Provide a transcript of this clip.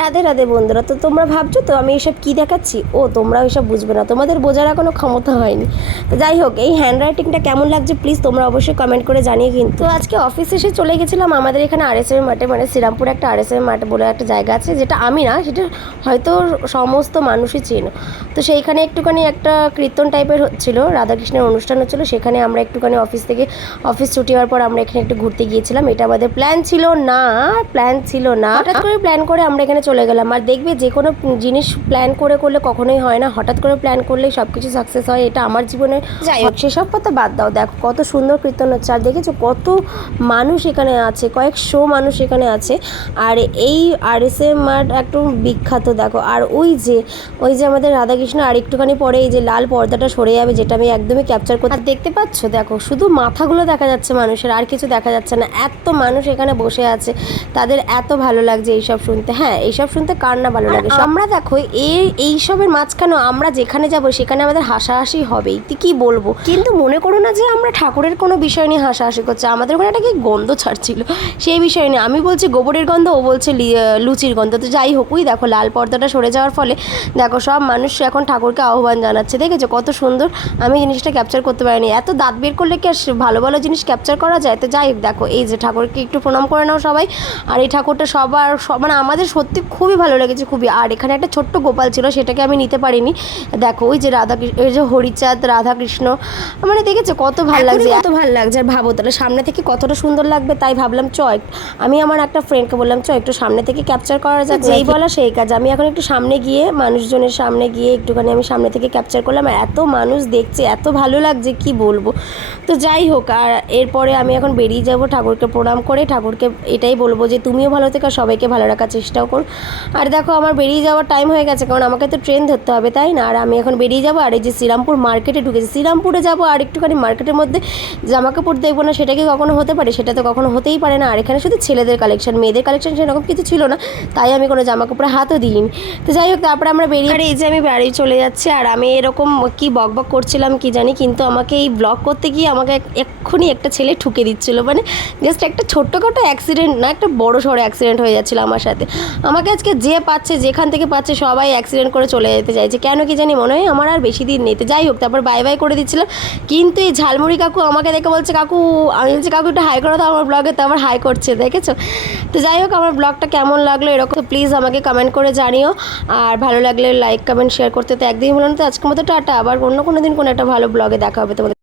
রাধে রাধে বন্ধুরা, তো তোমরা ভাবছো তো আমি এসব কী দেখাচ্ছি। তোমরা এসব বুঝবে না, তোমাদের বোঝার এখনও ক্ষমতা হয়নি। তো যাই হোক, এই হ্যান্ড রাইটিংটা কেমন লাগছে প্লিজ তোমরা অবশ্যই কমেন্ট করে জানিয়ে। কিন্তু আজকে অফিস এসে চলে গেছিলাম আমাদের এখানে আরএসএম মাঠে, মানে শ্রীরামপুরে একটা আরএসএম মাঠ বলে একটা জায়গা আছে, যেটা আমি না, সেটা হয়তো সমস্ত মানুষই চেনো। তো সেইখানে একটুখানি একটা কীর্তন টাইপের হচ্ছিল, রাধাকৃষ্ণের অনুষ্ঠান হচ্ছিলো। সেখানে আমরা একটুখানি অফিস ছুটি হওয়ার পর আমরা এখানে একটু ঘুরতে গিয়েছিলাম। এটা আমাদের প্ল্যান ছিল না, হঠাৎ করে প্ল্যান করে আমরা এখানে চলে গেলাম। আর দেখবে যে কোনো জিনিস প্ল্যান করে করলে কখনোই হয় না, হঠাৎ করে প্ল্যান করলেই সব কিছু সাকসেস হয়, এটা আমার জীবনে। যাই হোক, সেসব কথা বাদ দাও, দেখো কত সুন্দর কীর্তন হচ্ছে। আর দেখেছো কত মানুষ এখানে আছে, কয়েকশো মানুষ এখানে আছে। আর এই আরএসএম মাঠ একটু বিখ্যাত দেখো। আর ওই যে আমাদের রাধাকৃষ্ণ, আর একটুখানি পরে এই যে লাল পর্দাটা সরে যাবে, যেটা আমি একদমই ক্যাপচার করতে। আর দেখতে পাচ্ছ, দেখো শুধু মাথাগুলো দেখা যাচ্ছে মানুষের, আর কিছু দেখা যাচ্ছে না। এত মানুষ এখানে বসে আছে, তাদের এত ভালো লাগছে এইসব শুনতে। হ্যাঁ, এইসব শুনতে কার না ভালো লাগে। আমরা দেখো এইসবের মাঝখানেও আমরা যেখানে যাব সেখানে আমাদের হাসাহাসি হবেই, কি বলবো। কিন্তু মনে করো না যে আমরা ঠাকুরের কোনো বিষয় নিয়ে হাসাহাসি করছি। আমাদের ওখানে একটা কি গন্ধ ছাড়ছিল, সেই বিষয় নিয়ে। আমি বলছি গোবরের গন্ধ, ও বলছে লুচির গন্ধ। তো যাই হোক, ওই দেখো লাল পর্দাটা সরে যাওয়ার ফলে দেখো সব মানুষ এখন ঠাকুরকে আহ্বান জানাচ্ছে। দেখেছো কত সুন্দর। আমি জিনিসটা ক্যাপচার করতে পারিনি। এত দাঁত বের করলে কি আর ভালো ভালো জিনিস ক্যাপচার করা যায়। তো যাই হোক, দেখো এই যে ঠাকুরকে একটু প্রণাম করে নাও সবাই। আর এই ঠাকুরটা মানে আমাদের সত্যি খুবই ভালো লেগেছে, খুবই। আর এখানে একটা ছোট্ট গোপাল ছিল, সেটাকে আমি নিতে পারিনি। দেখো ওই যে ওই যে হরিচাঁদ রাধাকৃষ্ণ, মানে দেখেছো কত ভালো লাগছে, কত ভালো লাগছে। আর ভাবো তাহলে সামনে থেকে কতটা সুন্দর লাগবে। তাই ভাবলাম আমি আমার একটা ফ্রেন্ডকে বললাম একটু সামনে থেকে ক্যাপচার করা যাক। যেই বলা সেই কাজ। আমি এখন একটু সামনে গিয়ে, মানুষজনের সামনে গিয়ে একটুখানি আমি সামনে থেকে ক্যাপচার করলাম। আর এত মানুষ দেখছে, এত ভালো লাগছে কি বলবো। তো যাই হোক, আর এরপরে আমি এখন বেরিয়ে যাব ঠাকুরকে প্রণাম করে। ঠাকুরকে এটাই বলবো যে তুমিও ভালো থেকো, সবাইকে ভালো রাখার চেষ্টাও করো। আর দেখো আমার বেরিয়ে যাওয়ার টাইম হয়ে গেছে, কারণ আমাকে তো ট্রেন ধরতে হবে, তাই না। আর আমি এখন বেরিয়ে যাবো। আর এই যে শ্রীরামপুর মার্কেটে ঢুকেছি, শ্রীরামপুরে যাবো। আর একটুখানি মার্কেটের মধ্যে জামা কাপড় দেখবো না, সেটা কি কখনো হতে পারে? সেটা তো কখনো হতেই পারে না। আর এখানে শুধু ছেলেদের কালেকশন, মেয়েদের কালেকশন সেরকম কিছু ছিল না, তাই আমি কোনো জামা কাপড়ে হাতও দিইনি। তো যাই হোক, তারপরে আমরা বেরিয়ে, আর এই যে আমি বাড়ি চলে যাচ্ছি। আর আমি এরকম কি বকবক করছিলাম কি জানি, কিন্তু আমাকে এই ব্লগ করতে গিয়ে আমাকে এক্ষুনি একটা ছেলে ঠুকে দিচ্ছিলো। মানে জাস্ট একটা ছোট্টখাটো অ্যাক্সিডেন্ট না, একটা বড় সড়ো অ্যাক্সিডেন্ট হয়ে যাচ্ছিলো আমার সাথে। আমাকে আজকে যে পাচ্ছে, যেখান থেকে পাচ্ছে, সবাই অ্যাক্সিডেন্ট করে চলে যেতে চাইছে। কেন কি জানি, মনে হয় আমার আর বেশি দিন নেই। তো যাই হোক, তারপর বাই বাই করে দিচ্ছিলাম। কিন্তু এই ঝালমুড়ি কাকু আমাকে দেখে বলছে, কাকু, আমি বলছি কাকু একটু হাই করো তো আমার ব্লগে। তো আমার হাই করছে, দেখেছো। তো যাই হোক, আমার ব্লগটা কেমন লাগলো এরকম প্লিজ আমাকে কমেন্ট করে জানিও। আর ভালো লাগলে লাইক কমেন্ট শেয়ার করতে তো একদিনই বলুন। তো আজকের মতো টাটা, আবার অন্য কোনো দিন কোনো একটা ভালো ব্লগে দেখা হবে তোমাদের।